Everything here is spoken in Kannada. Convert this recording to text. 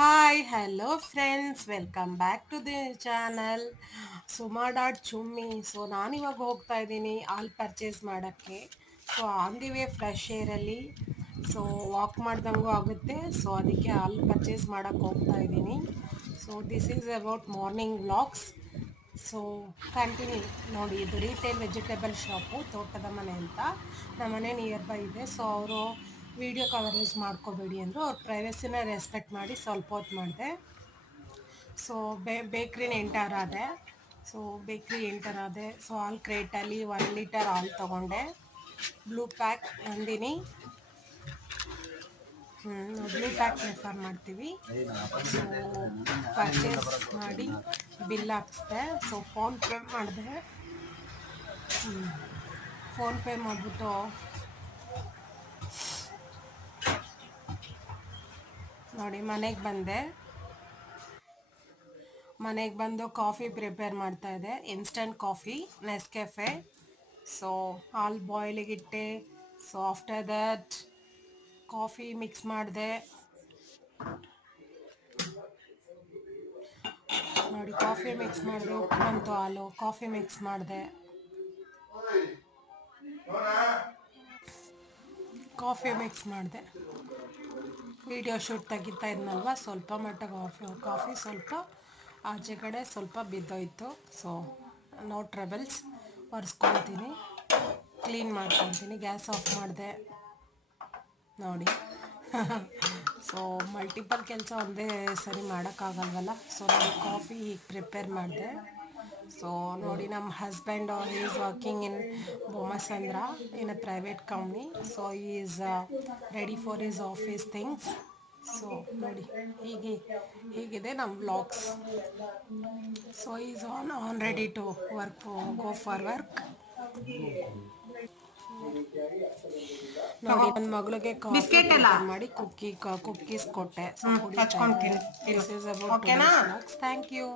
Hi hello friends welcome back to the channel ಸುಮಾ.ಚುಮ್ಮಿ. ಸೊ ನಾನಿವಾಗ ಹೋಗ್ತಾ ಇದ್ದೀನಿ ಹಾಲ್ ಪರ್ಚೇಸ್ ಮಾಡೋಕ್ಕೆ. So on the way fresh ಏರಲ್ಲಿ ಸೊ ವಾಕ್ ಮಾಡ್ದಂಗೂ ಆಗುತ್ತೆ. ಸೊ ಅದಕ್ಕೆ ಹಾಲ್ ಪರ್ಚೇಸ್ ಮಾಡೋಕ್ಕೆ ಹೋಗ್ತಾ ಇದ್ದೀನಿ. So this is about morning vlogs. So continue ನೋಡಿ. ಇದು ರಿಟೇಲ್ ವೆಜಿಟೇಬಲ್ ಶಾಪು, ತೋಟದ ಮನೆ ಅಂತ. ನಮ್ಮ ಮನೆ ನಿಯರ್ ಬೈ ಇದೆ. ಸೊ ಅವರು ವಿಡಿಯೋ ಕವರೇಜ್ ಮಾಡ್ಕೋಬೇಡಿ ಅಂದರು. ಅವ್ರ ಪ್ರೈವಸಿನ ರೆಸ್ಪೆಕ್ಟ್ ಮಾಡಿ ಸ್ವಲ್ಪ ಹೊತ್ತು ಮಾಡಿದೆ. ಸೊ ಬೇಕ್ರಿನ ಎಂಟರ್ ಆದೆ. ಬೇಕ್ರಿ ಎಂಟರ್ ಆದೆ. ಸೊ ಹಾಲ್ ಕ್ರೇಟಲ್ಲಿ 1 ಲೀಟರ್ ಹಾಲು ತೊಗೊಂಡೆ. Blue pack Nandini. Blue pack prefer ಮಾಡ್ತೀವಿ. ಸೊ ಪರ್ಚೇಸ್ ಮಾಡಿ ಬಿಲ್ ಹಾಕ್ಸ್ದೆ. ಸೊ ಫೋನ್ಪೇ ಮಾಡಿದೆ. ಫೋನ್ಪೇ ಮಾಡಿಬಿಟ್ಟು ನೋಡಿ ಮನೆಗೆ ಬಂದು ಕಾಫಿ ಪ್ರಿಪೇರ್ ಮಾಡ್ತಾ ಇದೆ. Instant coffee Nescafe. ಸೊ ಹಾಲು ಬಾಯ್ಲಿಗೆ ಇಟ್ಟೆ. So after that coffee mix ಮಾಡಿದೆ. ನೋಡಿ ಕಾಫಿ ಮಿಕ್ಸ್ ಮಾಡಿದೆ. ಉಪ್ಪು ಬಂತು, ಹಾಲು, ಕಾಫಿ ಮಿಕ್ಸ್ ಮಾಡಿದೆ. ವಿಡಿಯೋ ಶೂಟ್ ತೆಗಿತಾ ಇದ್ನಲ್ವ, ಸ್ವಲ್ಪ ಮಟ್ಟ ಕಾಫಿ ಸ್ವಲ್ಪ ಆಚೆ ಕಡೆ ಸ್ವಲ್ಪ ಬಿದ್ದೋಯ್ತು. So no troubles. ಒರೆಸ್ಕೊತೀನಿ, ಕ್ಲೀನ್ ಮಾಡ್ಕೊತೀನಿ. ಗ್ಯಾಸ್ ಆಫ್ ಮಾಡಿದೆ ನೋಡಿ. ಸೊ ಮಲ್ಟಿಪಲ್ ಕೆಲಸ ಒಂದೇ ಸರಿ ಮಾಡೋಕ್ಕಾಗಲ್ವಲ್ಲ. ಸೊ ನಾನು ಕಾಫಿ ಹೀಗೆ ಪ್ರಿಪೇರ್ ಮಾಡಿದೆ. ಸೊ ನೋಡಿ, ನಮ್ಮ husband is working in Bommasandra in a private company. So is ready for is office things. So ನೋಡಿ, ಹೀಗಿದೆ ನಮ್ಮ vlogs. So is on ready to go for work. ನೋಡಿ, ನನ್ನ ಮಗಳಿಗೆ ಕಾಫಿ ಮಾಡಿ ಕುಕ್ಕೀಸ್ ಕೊಟ್ಟೆ. So thank you.